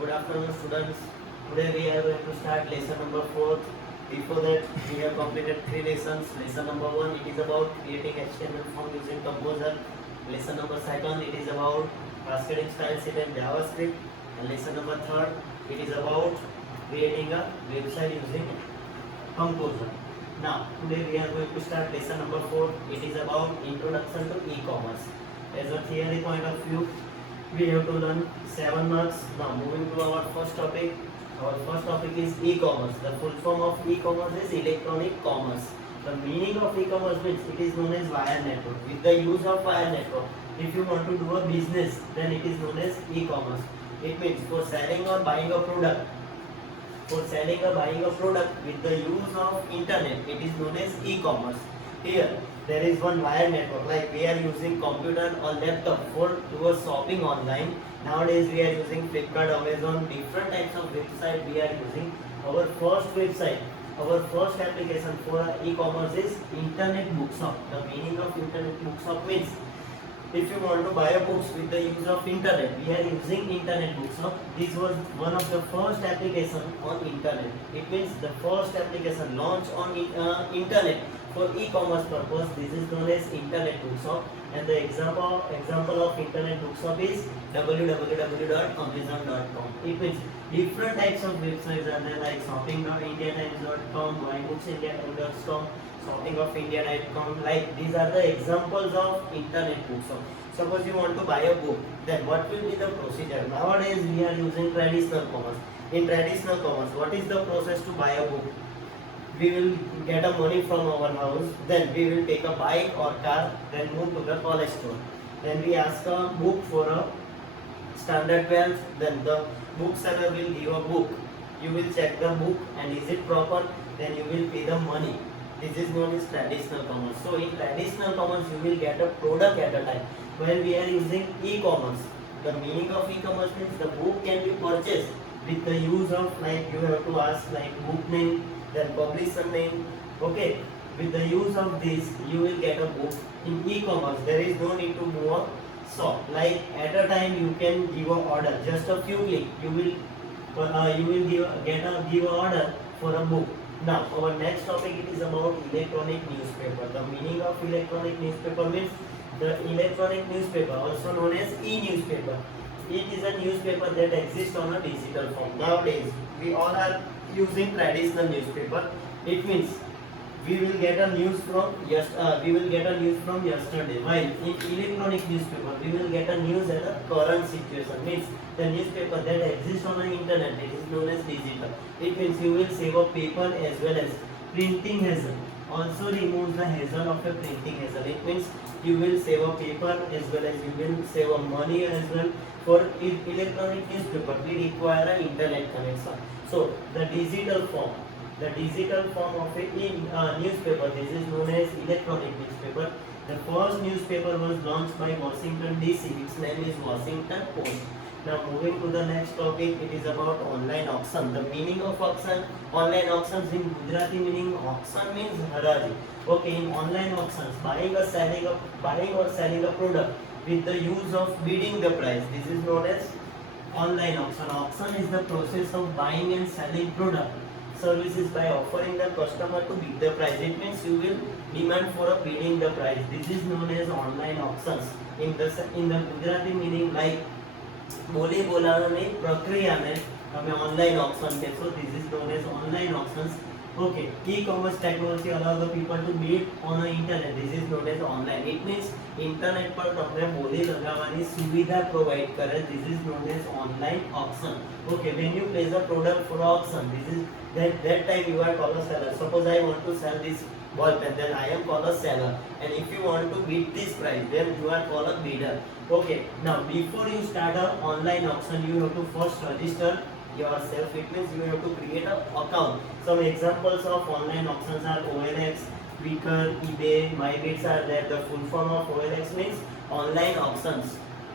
Good afternoon, students. Today we are going to start lesson number 4. Before that, we have completed 3 lessons. Lesson number 1, it is about creating HTML form using Composer. Lesson number 2, it is about cascading style sheet and JavaScript. And lesson number 3, it is about creating a website using Composer. Now, today we are going to start lesson number 4. It is about introduction to e-commerce. As a theory point of view, we have to learn 7 marks. Now moving to our first topic. Our first topic is e-commerce. The full form of e-commerce is electronic commerce. The meaning of e-commerce means it is known as wire network. With the use of wire network, if you want to do a business, then it is known as e-commerce. It means for selling or buying a product. For selling or buying a product with the use of internet, it is known as e-commerce. Here there is one wire network, like we are using computer or laptop for towards shopping online. Nowadays we are using Flipkart, Amazon, different types of website we are using. Our first website, our first application for e-commerce is internet bookshop. The meaning of internet bookshop means if you want to buy a books with the use of internet, we are using internet bookshop. This was one of the first application on internet. It means the first application launched on internet for e-commerce purpose. This is known as internet bookshop, and the example of internet bookshop is www.amazon.com. It means different types of websites are there, like shopping.indiatimes.com, buybooksindia.com, shoppingofindia.com. Like these are the examples of internet bookshop. Suppose you want to buy a book, then what will be the procedure? Nowadays we are using traditional commerce. In traditional commerce, what is the process to buy a book? We will get a money from our house, then we will take a bike or car, then move to the college store. Then we ask a book for a standard 12, then the bookseller will give a book. You will check the book and is it proper, then you will pay the money. This is known as traditional commerce. So in traditional commerce you will get a product at a time. When we are using e-commerce, the meaning of e-commerce means the book can be purchased with the use of, like you have to ask like book name, then publisher name. Okay, with the use of this you will get a book. In e-commerce there is no need to move a shop. Like at a time you can give a order, just a few click you will give a order for a book. Now our next topic, it is about electronic newspaper. The meaning of electronic newspaper means the electronic newspaper, also known as e-newspaper. It is a newspaper that exists on a digital form. Nowadays we all are using traditional newspaper. It means we will get a news from yesterday. While in electronic newspaper we will get a news at a current situation. Means the newspaper that exists on the internet, it is known as digital. It means you will save a paper as well as printing hassle. Also removes the hassle of a printing hassle. It means you will save a paper as well as you will save a money as well. For electronic newspaper we require an internet connection. So the digital form of a newspaper, this is known as electronic newspaper. The first newspaper was launched by Washington DC. Its name is Washington Post. Now moving to the next topic, it is about online auction. The meaning of auction, online auctions in Gujarati meaning auction means haraji. Okay, in online auctions, buying or selling a product with the use of bidding the price. This is known as online auction. Auction is the process of buying and selling product services by offering the customer to bid the price. It means you will demand for a bidding the price. This is known as online auctions. In the Gujarati meaning, like બોલી બોલાવવાની પ્રક્રિયાને તમે online option કહેશો. This is known as online auctions. Okay, e-commerce technology allow the people to bid on the internet. This is known as online. It means internet પર તમને બોલી લગાવવાની સુવિધા provide કરે. This is known as online auction. Okay, when you place a product for auction, this is that time you are called a seller. Suppose I want to sell this ball pen, then I am called a seller. And if you want to bid this price, then you are called a bidder. Okay, now before you start an online auction, you have to first register yourself. It means you have to create an account. Some examples of online auctions are OLX, Quikr, eBay, MyBids are there. The full form of OLX means online auctions.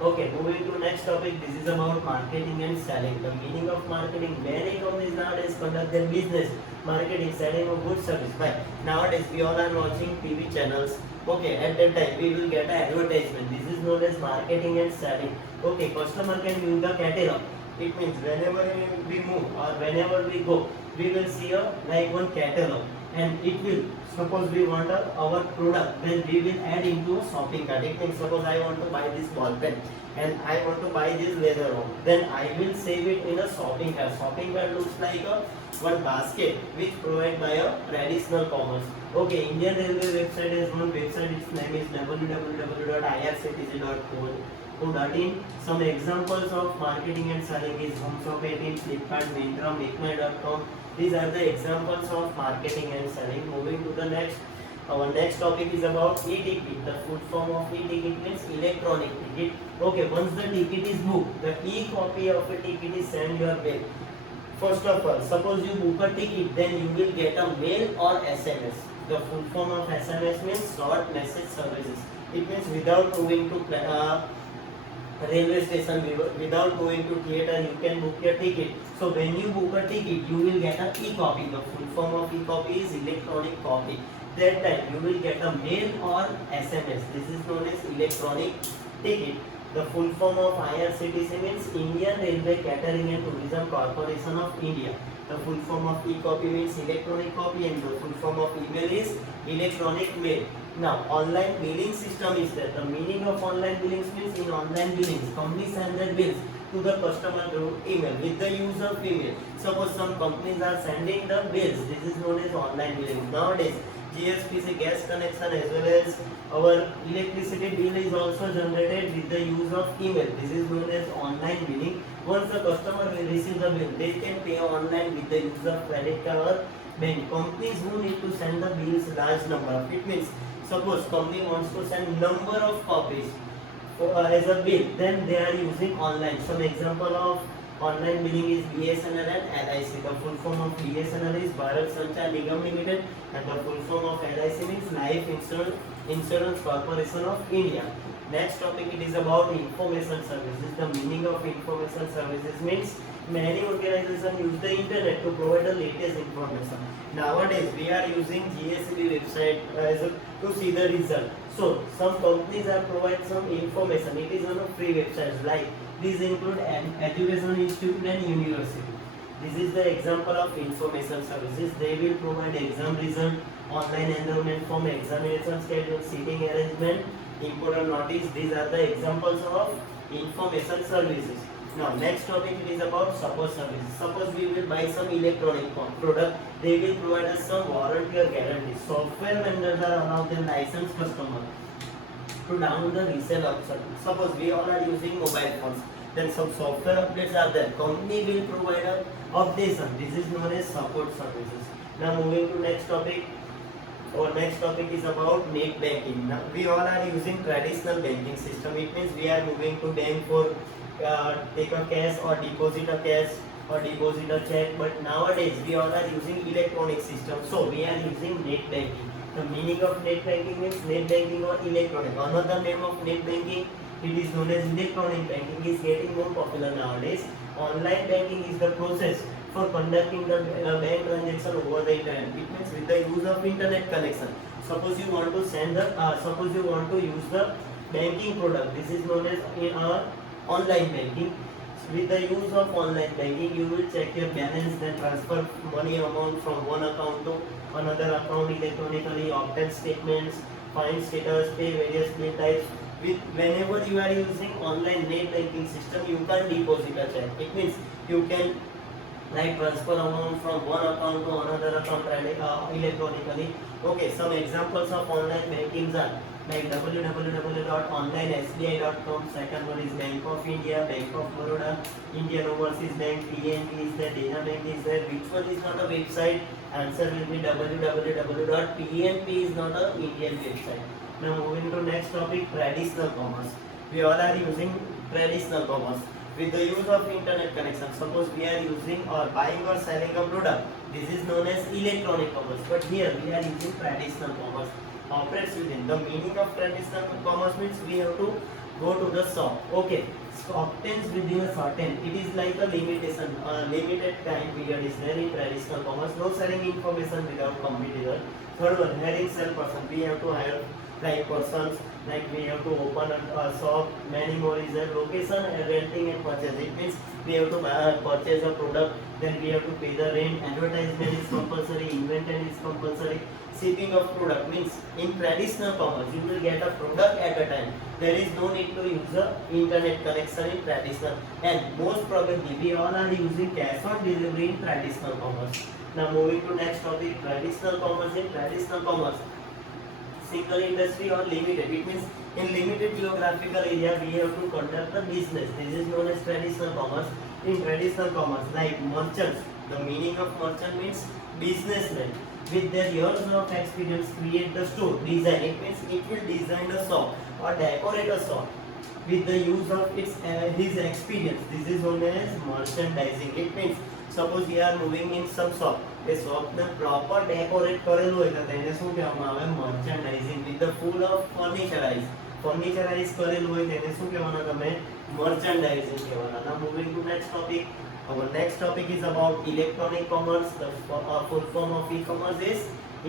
Okay, moving to next topic, this is about marketing and selling. The meaning of marketing, many companies nowadays conduct their business marketing, selling of good service. But nowadays we all are watching TV channels. Okay, at that time we will get an advertisement. This is known as marketing and selling. Okay, customer can view the catalog. It means whenever we move or whenever we go, we will see a like one catalog, and it will, suppose we want our product, then we will add into a shopping cart. It means suppose I want to buy this ball pen and I want to buy this leather rope, then I will save it in a shopping cart. Shopping cart looks like a one basket which provided by a traditional commerce. Okay, Indian Railway website is one website, its name is www.irctc.co.in. Some examples of marketing and selling is Homeshop18, Flipkart, Myntra, MakeMy.com. These are the examples of marketing and selling. Moving to the next, our next topic is about e-ticket. The full form of e-ticket means electronic ticket. Okay, once the ticket is booked, the e-copy of a ticket is sent your way. First of all, suppose you book a ticket, then you will get a mail or SMS. The full form of SMS means short message services. It means without going to railway station, without going to theater, you can book your ticket. So when you book a ticket, you will get a e-copy. The full form of e-copy is electronic copy. That time you will get a mail or SMS. This is known as electronic ticket. The full form of IRCTC means Indian Railway Catering and Tourism Corporation of India. The full form of e-copy means electronic copy, and the full form of email is electronic mail. Now, online billing system is there. The meaning of online billings means in online billings, companies send their bills to the customer through email with the use of email. Suppose some companies are sending the bills. This is known as online billing. Nowadays, GSPC gas connection as well as our electricity bill is also generated with the use of email. This is known as online billing. Once the customer will receive the bill, they can pay online with the use of credit card or bank. Companies who need to send the bills large number. It means suppose company wants to send number of copies as a bill, then they are using online. Some example of online billing is BSNL and LIC. The full form of BSNL is Bharat Sanchar Nigam Limited, and the full form of LIC means Life Insurance Corporation of India. Next topic, it is about information services. The meaning of information services means many organizations use the internet to provide the latest information. Nowadays we are using GSB website to see the result. So some companies are provide some information. It is on a free websites, like these include education institute and university. This is the example of information services. They will provide exam result, online enrollment form, examination schedule, seating arrangement, important notice. These are the examples of information services. Now next topic, it is about support services. Suppose we will buy some electronic product, they will provide us some warranty or guarantee. Software vendors are allowed their licensed customer to download the resale option. Suppose we all are using mobile phones, then some software updates are there. Company will provide a updation. This is known as support services. Now moving to next topic. Our next topic is about net banking. Now we all are using traditional banking system. It means we are moving to bank for take a cash or deposit a cash or deposit a check. But nowadays we all are using electronic system. So we are using net banking. The meaning of net banking means net banking or electronic. Another name of net banking, it is known as electronic banking, is getting more popular nowadays. Online banking is the process for conducting the bank transaction over the internet. It means with the use of internet connection. Suppose you want to send the, suppose you want to use the banking product. This is known as online banking. With the use of online banking, you will check your balance, then transfer money amount from one account to another account electronically, obtain statements, find status, pay various bill types. Whenever you are using online net banking system, you can deposit a check. It means you can like transfer amount from one account to another account electronically. Okay, some examples of online banking are like www.onlinesbi.com. Second one is Bank of India, Bank of Baroda, Indian Overseas Bank, PNB is there, Dena Bank is there. Which one is not a website? Answer will be www.pnp is not a Indian website. Now moving to next topic, traditional commerce. We all are using traditional commerce. With the use of internet connection, suppose we are using or buying or selling a product, this is known as electronic commerce. But here we are using traditional commerce. Operates within. The meaning of traditional commerce means we have to go to the shop. Okay, obtains within a certain. It is like a limitation. Limited time period is there in traditional commerce. No selling information without competitor. Third one, hiring sell person. We have to hire like persons. Like we have to open a shop. Many more is there. Location, renting and purchase. It means we have to purchase a product. Then we have to pay the rent. Advertisement is compulsory. Inventory is compulsory. Shipping of product means in traditional commerce you will get a product at a time. There is no need to use a internet connection in traditional, and most probably we all are using cash on delivery in traditional commerce. Now moving to next topic, traditional commerce. In traditional commerce, single industry or limited, it means in limited geographical area we have to conduct a business. This is known as traditional commerce. In traditional commerce, like merchants, the meaning of merchant means businessman with their years of experience create the store. Design, it means it will design a shop or decorate a shop with the use of its his experience. This is known as merchandising. It means suppose we are moving in some shop, એ શોપને proper decorate કરેલું હોય તો તેને શું કહેવામાં આવે? Merchandising. With the full of furniturise કરેલું હોય તેને શું કહેવાના તમે? મર્ચેન્ડાઇઝિંગ કહેવાના. Now moving to next topic. Our next topic is about electronic commerce. The full form of e-commerce is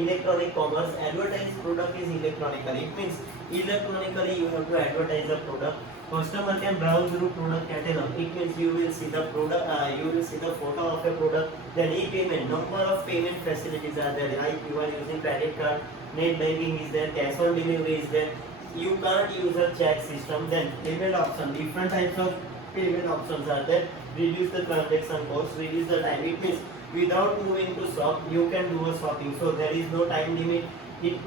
electronic commerce. Advertise product is electronically. It means electronically you have to advertise a product. Customer can browse through product catalog. It means you will see the product, you will see the photo of a product. Then e-payment, number of payment facilities are there. Like you are using credit card, net banking is there, cash on delivery is there. You can't use a check system. Then payment option, different types of payment options are there. Reduce the transaction cost, reduce the time. It means without moving to shop, you can do a shopping. So there is no time limit.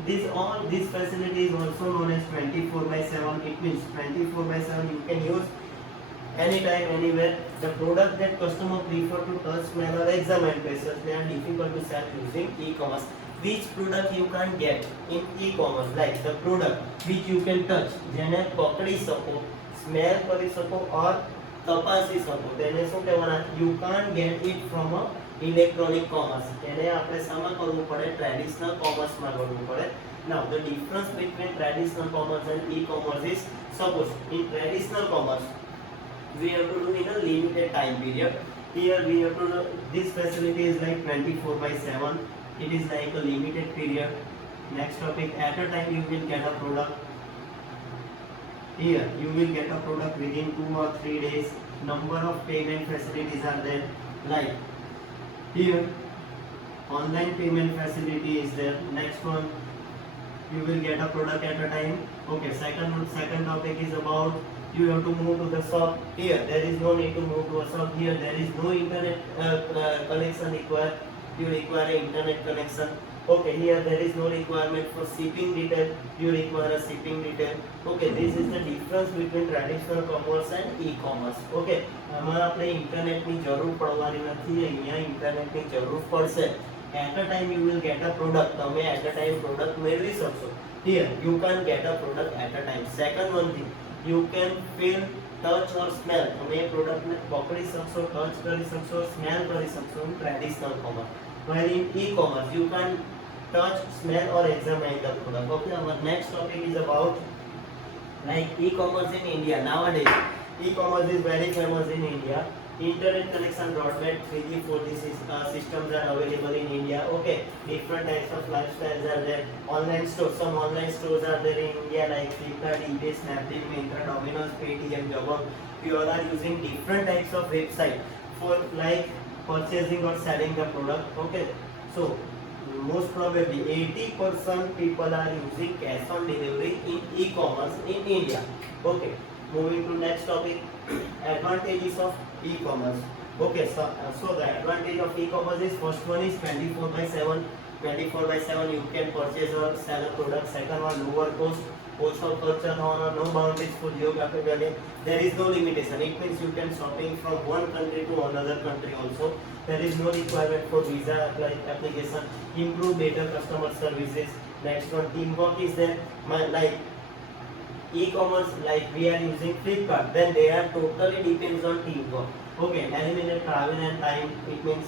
This facility is also known as 24/7. It means 24/7 you can use anytime, anywhere. The product that customer prefer to touch, smell or examine places, they are difficult to sell using e-commerce. Which product you can't get in e-commerce? Like the product which you can touch, જેને પકડી શકો, smell કરી શકો or તપાસી શકો, તેને શું કહેવાના? You can't get it from a electronic commerce. તેને આપણે શામાં કરવું પડે? ટ્રેડિશનલ કોમર્સમાં કરવું પડે. Now the difference between traditional commerce and e-commerce is, suppose in traditional commerce we have to do in a limited time period. Here we have to do, this facility is like 24/7. It is like a limited period. Next topic, at a time you will get a product. Here you will get a product within 2 or 3 days. Number of payment facilities are there. Like here online payment facility is there. Next one, you will get a product at a time. Okay, second topic is about you have to move to the shop. Here there is no need to move to a shop. Here there is no internet connection required. You require an internet connection. Okay, here there is no requirement for shipping detail. You require a shipping detail. Okay, this is the difference between traditional commerce and e-commerce. Okay, આમાં આપણે ઇન્ટરનેટની જરૂર પડવાની નથી, અહીંયા ઇન્ટરનેટની જરૂર પડશે. At a time you will get a product. તમે at a time product મેળવી શકશો. Here you can get a product at a time. Second one thing, you can feel, touch or smell. તમે એ પ્રોડક્ટને પકડી શકશો, ટચ કરી શકશો, smell કરી શકશો in traditional commerce. While in e-commerce you can touch, smell or examine the product. Okay, our next topic is about like e-commerce in India. Nowadays e-commerce is very famous in India. Internet connection, broadband, 3G, 4G systems are available in India. Okay, different types of lifestyles are there. Online stores, some online stores are there in India like Flipkart, eBay, Snapdeal, Myntra, Domino's, Paytm, Jabong. We all are using different types of website for like purchasing or selling the product. Okay, so most probably 80% people are using cash on delivery in e-commerce in India. Okay, moving to next topic, advantages of e-commerce. Okay, so the advantage of e-commerce is, first one is 24/7. 24/7 you can purchase or sell a product. Second one, lower cost, ઓછો ખર્ચ થવાનો, no boundaries for geographically. There is no limitation. It means you can shopping from one country to another country also. There is no requirement for visa application. Improve better customer services. Next one, teamwork is there. Like e-commerce, like we are using Flipkart, then they are totally depends on teamwork. Okay, eliminate travel and time. It means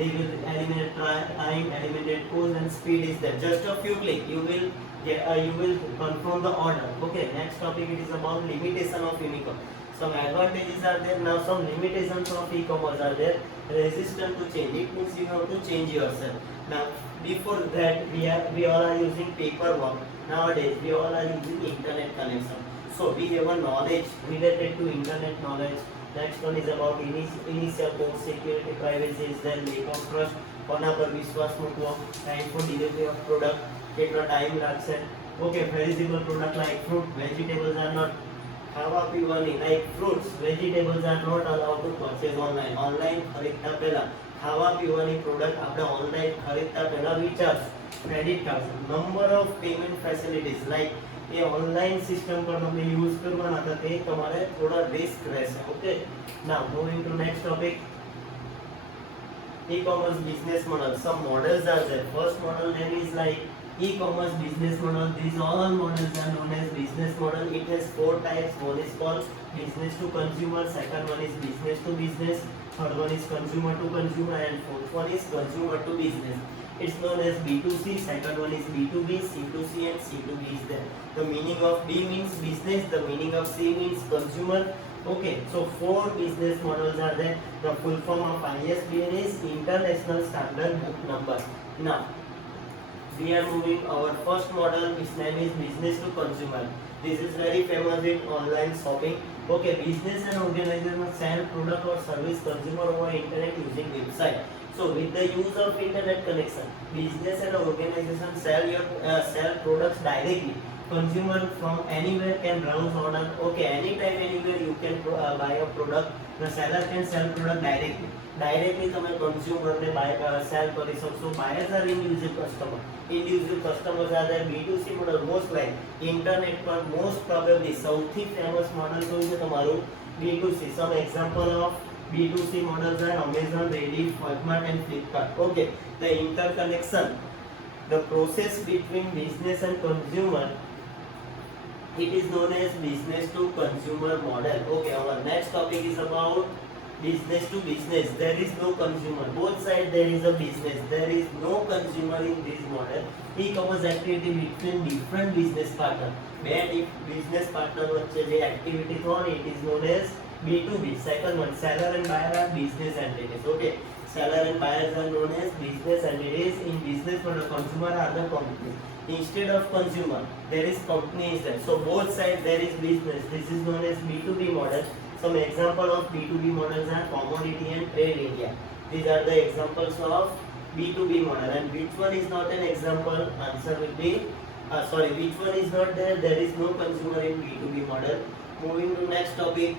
they will eliminate time, eliminate cost and speed is there. Just a few click, you will You will confirm the order. Okay, next topic it is about limitation of Unicom. Some advantages are there. Now some limitations of e-commerce are there. Resistant to change. It means you have to change yourself. Now before that we all are using paperwork. Nowadays we all are using internet connection. So we have a knowledge related to internet knowledge. Next one is about initial cost, security, privacy is there, lack of trust, કોના પર વિશ્વાસ મૂકવો, time for delivery of product, કેટલો time લાગશે. Okay, perishable product like fruit, vegetables are not, ખાવા પીવાની like fruits, vegetables are not allowed to purchase online. Online ખરીદતા પહેલા ખાવા પીવાની પ્રોડક્ટ આપણે ઓનલાઈન ખરીદતા પહેલા વિચારશું. Credit card, number of payment facilities like a online system પર તમે યુઝ કરવાના હતા તે તમારે થોડા રિસ્ક રહેશે. Okay, now moving to next topic. E-commerce business model. Some models are there. First model name is like e-commerce business model. These all models are known as business model. It has 4 types. One is called business to consumer. Second one is business to business. Third one is consumer to consumer, and fourth one is consumer to business. It's known as B2C. Second one is B2B, C2C, and C2B is there. The meaning of B means business. The meaning of C means consumer. Okay, so 4 business models are there. The full form of ISBN is International Standard Book Number. Now, we are moving our first model, which name is business to consumer. This is very famous in online shopping. Okay, business and organization must sell product or service consumer over internet using website. So, with the use of internet connection, business and organization sell products directly. Consumer from anywhere can browse order. Okay, anytime anywhere you can buy a product. The seller can sell product directly તમે consumer ને sell કરી શકશો. Buyers are individual customer. Individual customers are there. B2C model most like internet પર most probably સૌથી famous model શું છે તમારું B2C. Some example of B2C models are Amazon, Reddit, Walmart and Flipkart. Okay, the interconnection, the process between business and consumer, it is known as business to consumer model. Okay, our next topic is about business to business. There is no consumer. Both sides there is a business. There is no consumer in this model. E-commerce activity between different business partner. Where if business partner વચ્ચે જે activity થવાની, it is known as B2B. Second one, seller and buyer are business entities. Okay, seller and buyers are known as business entities. In business model, consumer are the companies. Instead of consumer, there is company is there. So both sides there is business. This is known as B2B model. Some example of B2B models are commodity and trade India. These are the examples of B2B model. And which one is not an example? Answer will be which one is not there? There is no consumer in B2B model. Moving to next topic.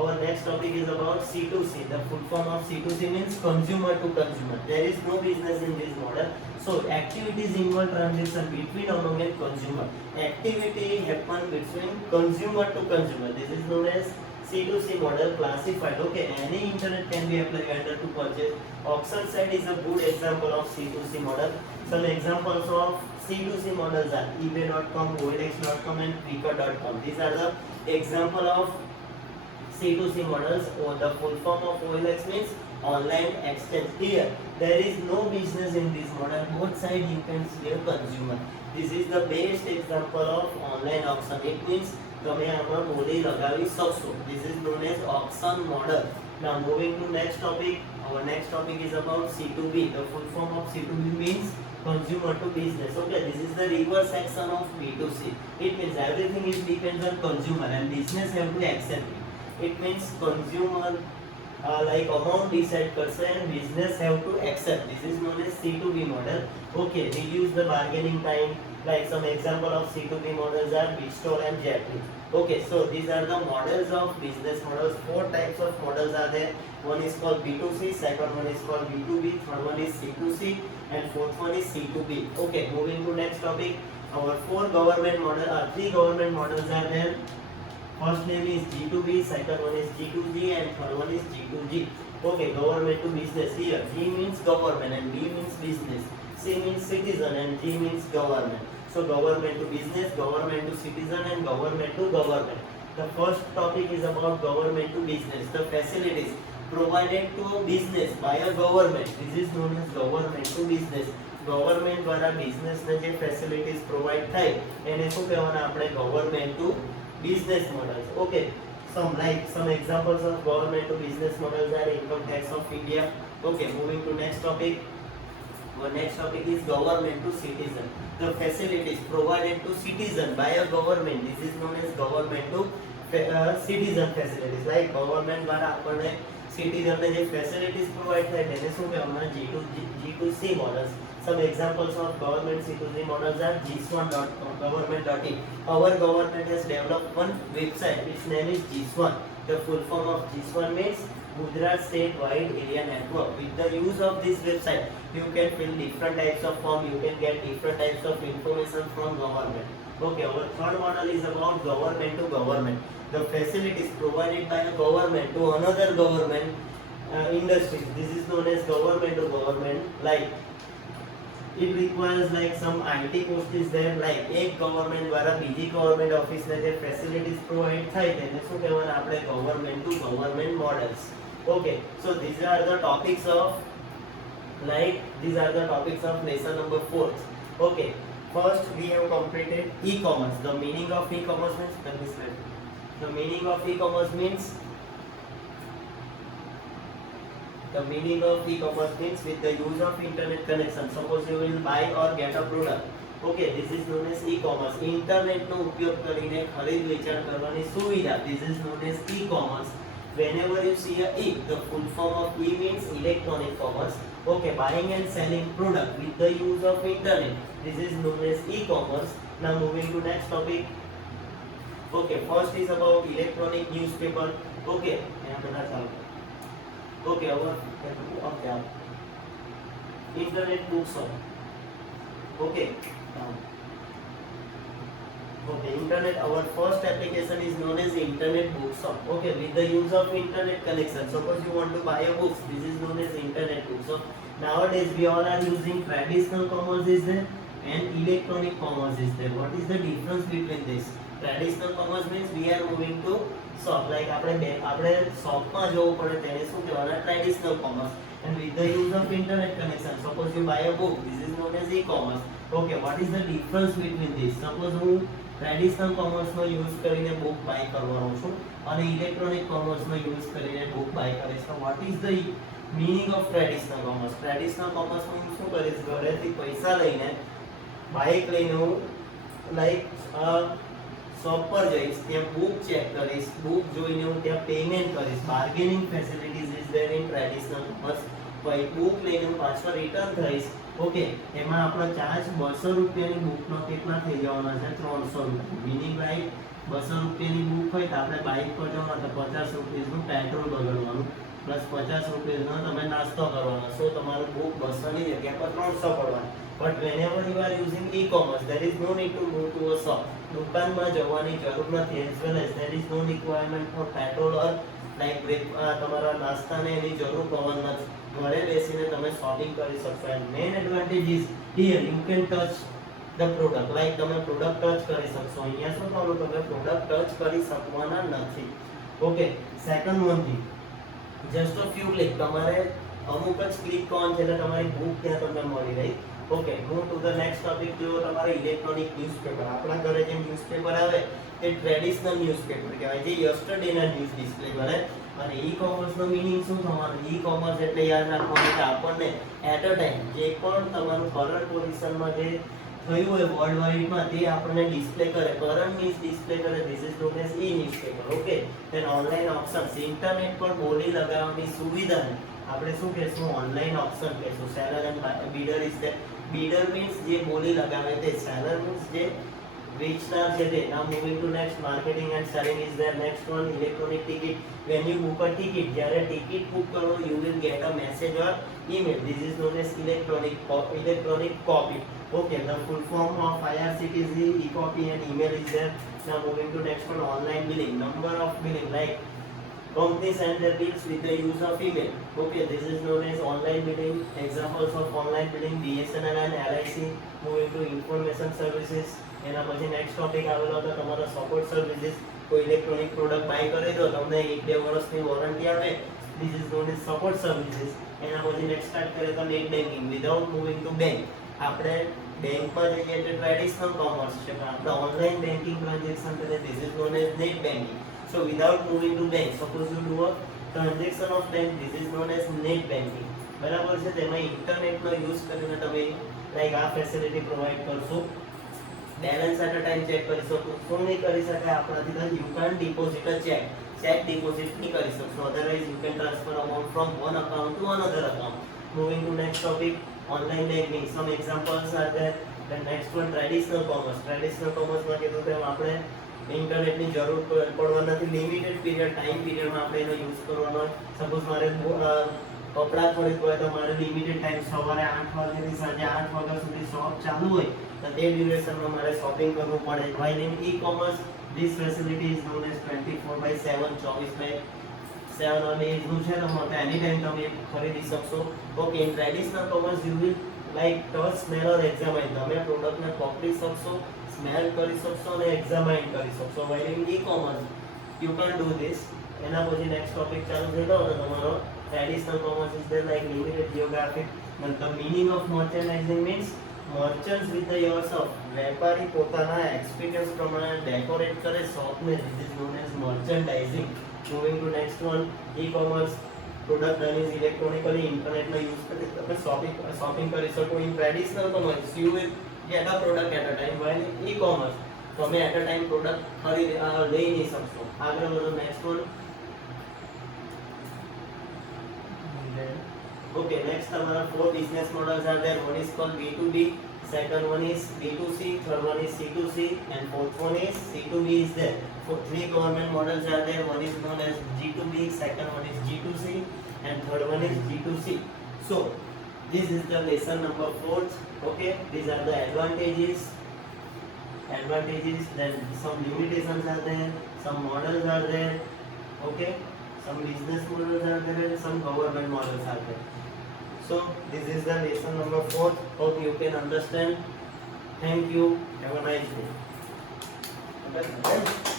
Our next topic is about C2C. The full form of C2C means consumer to consumer. There is no business in this model. So activities involve transaction between among and consumer. Activity happen between consumer to consumer. This is known as C2C model classified. Okay, any internet can be applied under to purchase. Auction site is a good example of C2C model. Some examples of C2C models are eBay.com, OLX.com and Quikr.com. These are the example of C2C models. Or the full form of OLX means online exchange. Here there is no business in this model. Both sides you can see a consumer. This is the best example of online auction. It means તમે આમાં બોલી લગાવી શકશો. This is known as auction model. Now moving to next topic. Our next topic is about C2B. The full form of C2B means consumer to business. Okay, this is the reverse action of B2C. It means everything is depends on consumer and business have to accept it. It means consumer like amount decide કરશે and business have to accept. This is known as C2B model. Okay, reduce the bargaining time. Like some example of C2B models are Bigstore and Jetly. Okay, so these are the models of business models. 4 types of models are there. One is called B2C, second one is called B2B, third one is C2C, and fourth one is C2B. Okay, moving to next topic. Our 3 government models are there. First name is G2B, second one is G2G, and third one is G2G. Okay, government to business. Here G means government and B means business. C means citizen and G means government. So government to business, government to citizen, and government to government. The first topic is about government to business. The facilities provided to a business by a government. This is known as government to business. Government દ્વારા બિઝનેસને જે facilities provide થાય એને શું કહેવાના આપણે government to business models. Okay, some examples of government to business models are income tax of India. Okay, moving to next topic. Our next topic is government to citizen. The facilities provided to citizen by a government, this is known as government to citizen facilities. Like government દ્વારા આપણને citizen ને જે facilities provide થાય તેને શું કહેવાના G2C models. Some examples of government C2C models are gswan.com, government.in. Our government has developed one website its name is gswan. The full form of gswan means Gujarat State Wide Area Network. With the use of this website, you can fill different types of form, you can get different types of information from government. Okay, our third model is about government to government. The facilities provided by a government to another government industries. This is known as government to government. Like it requires like some IT post is there. Like એક government દ્વારા બીજી government ઓફિસને જે facilities provide થાય તેને શું કહેવાના આપણે government to government models. Okay, so these are the topics of lesson number 4. Okay, first we have completed e-commerce. The meaning of e-commerce means the meaning of e-commerce means with the use of internet connection. Suppose you will buy or get a product. Okay, this is known as e-commerce. Internet નો ઉપયોગ કરીને ખરીદ વેચાણ કરવાની સુવિધા. This is known as e-commerce. Whenever you see a e, the full form of e means electronic commerce. Okay, buying and selling product with the use of internet. This is known as e-commerce. Now moving to next topic. Okay, first is about electronic newspaper. Okay, internet bookshop. Okay, internet. Our first application is known as internet bookshop. Okay, with the use of internet connection. Suppose you want to buy a book. This is known as internet bookshop. Nowadays we all are using traditional commerce is there and electronic commerce is there. What is the difference between this? Traditional commerce means we are moving to shop. Like આપણે શોપમાં જવું પડે તેને શું કહેવાના traditional commerce. And with the use of internet connection, suppose you buy a book. This is known as e-commerce. Okay, what is the difference between this? Suppose હું traditional કોમર્સનો use કરીને book buy કરવાનો છું અને electronic કોમર્સનો use કરીને book buy કરીશ. તો what is the meaning of traditional commerce? Traditional કોમર્સમાં હું શું કરીશ? ઘરેથી પૈસા લઈને બાઇક લઈને હું લાઈક શોપ પર જઈશ, ત્યાં બુક ચેક કરીશ, બુક જોઈને હું ત્યાં પેમેન્ટ કરીશ. Bargaining facilities is there in traditional commerce. Book લઈને હું પાછો રિટર્ન થઈશ. ઓકે, એમાં આપણો ચાર્જ 200 રૂપિયાની બુકનો કેટલા થઈ જવાના છે? 300 રૂપિયા. મિનિંગ લાઈક 200 રૂપિયાની બુક હોય તો આપણે બાઇક પર જવાના તો 50 રૂપિયાનું પેટ્રોલ બગાડવાનું પ્લસ 50 રૂપિયાનો તમે નાસ્તો કરવાનો. સો તમારું બુક 200ની જગ્યા પર 300 પડવાનું. But whenever you are using e-commerce, there is no need to go to a shop. દુકાનમાં જવાની જરૂર નથી. as well as there is no requirement for petrol or like તમારા નાસ્તાને એની જરૂર પડવાની નથી. ઘરે બેસીને તમે શોપિંગ કરી શકશો. And main advantage is here you can touch the product. Like તમે પ્રોડક્ટ ટચ કરી શકશો. અહીંયા શું થવાનું? તમે પ્રોડક્ટ ટચ કરી શકવાના નથી. Okay, second one thing, just a few click. તમારે અમુક જ ક્લિક કરવાનું છે એટલે તમારી બુક ત્યાં તમને મળી રહી. Okay, move to the next topic. જો તમારે ઇલેક્ટ્રોનિક ન્યૂઝપેપર, આપણા ઘરે જે ન્યૂઝપેપર આવે તે ટ્રેડિશનલ ન્યૂઝપેપર કહેવાય, જે યસ્ટરડેના ન્યૂઝ ડિસ્પ્લે કરે. અને ઈ-કોમર્સનો મીનિંગ શું થવાનું? ઈ-કોમર્સ એટલે યાદ રાખવાનું કે આપણને એટ અ ટાઈમ જે પણ તમારું કરંટ પોઝિશનમાં જે થયું હોય વર્લ્ડ વાઇડમાં તે આપણને ડિસ્પ્લે કરે. કરંટ ન્યૂઝ ડિસ્પ્લે કરે. This is known as e newspaper. Okay, then online options. Internet પર બોલી લગાવવાની સુવિધાને આપણે શું કહેશું? ઓનલાઈન ઓપ્શન કહેશું. Seller and bidder is there. Bidder means જે બોલી લગાવે તે. સેલર મીન્સ જે વેચનાર છે તે. Now moving to next, marketing and selling is there. Next one, electronic ticket. When you book a ticket, જ્યારે ટિકિટ બુક કરો you will get a message or email. This is known as electronic copy. Okay, the full form of IRCTC, e-copy and email is there. Now moving to next one, online billing. Number of billing, like companies send their bills with the use of email. Okay, this is known as online billing. Examples of online billing: BSNL and LIC. Moving to information services. એના પછી next topic આવેલો હતો તમારો support services. કોઈ electronic product by કરે તો તમને 1-2 વર્ષની વોરંટી આવે. This is known as support services. એના પછી નેક્સ્ટ સ્ટાર્ટ કરીએ તો net banking. Without moving to bank આપણે બેંકમાં જઈએ એટલે ટ્રેડિશનલ કોમર્સ છે, પણ આપણે ઓનલાઈન બેન્કિંગ ટ્રાન્ઝેક્શન કરીએ this is known as net banking. So without moving to bank, suppose you do a transaction of bank, this is known as net banking. બરાબર છે. તેમાં ઇન્ટરનેટનો યુઝ કરીને તમે લાઈક આ ફેસિલિટી પ્રોવાઈડ કરશો. Balance at a time check કરી શકો. શું નહીં કરી શકાય આપણાથી? You can deposit a cheque deposit નહીં કરી શકશો. Otherwise you can transfer amount from one account to another account. Moving to next topic, online banking. Some examples are there. The next one, traditional commerce. Traditional કોમર્સમાં કીધું તેમ આપણે ઇન્ટરનેટની જરૂર પડવા નથી. લિમિટેડ પીરિયડ, ટાઈમ પીરિયડમાં આપણે એનો યુઝ કરવાનો. સપોઝ મારે કપડાં ખરીદવું હોય તો મારે લિમિટેડ ટાઈમ, સવારે 8 વાગ્યાથી સાંજે 8 વાગ્યા સુધી શોપ ચાલુ હોય તો તે ડ્યુરેશનમાં મારે શોપિંગ કરવું પડે. while in e-commerce this facility is known as 24/7, 24/7 અને એનું છે તો એની ટાઈમ તમે ખરીદી શકશો. Okay, in traditional commerce you will like touch, smell or examine. તમે પ્રોડક્ટને પકડી શકશો, સ્મેલ કરી શકશો અને એક્ઝામાઇન કરી શકશો. while in e-commerce you can't do this. એના પછી નેક્સ્ટ ટોપિક ચાલુ થઈ ગયો અને તમારો traditional commerce is there like limited geographic. the meaning of merchandising means merchants with the years of, વેપારી પોતાના એક્સપિરિયન્સ પ્રમાણે ડેકોરેટ કરે શોપને. This is known as merchandising. Moving to next one, e-commerce. Product done is electronically. ઇન્ટરનેટનો use કરી તમે shopping કરી શકો. In traditional commerce you will get a product at a time. while in e-commerce તમે at a time product લઈ નહીં શકશો. આગળ વધો, next one. Okay, next our 4 business models are there. One is called B2B, second one is B2C, third one is C2C, and fourth one is C2B is there. For 3 government models are there. One is known as G2B, second one is G2C, and third one is G2C. So this is the lesson number 4. Okay, these are the advantages. Then some limitations are there, some models are there. Okay, some business models are there and some government models are there. So this is the lesson number 4. Hope you can understand. Thank you. Have a nice day. Okay.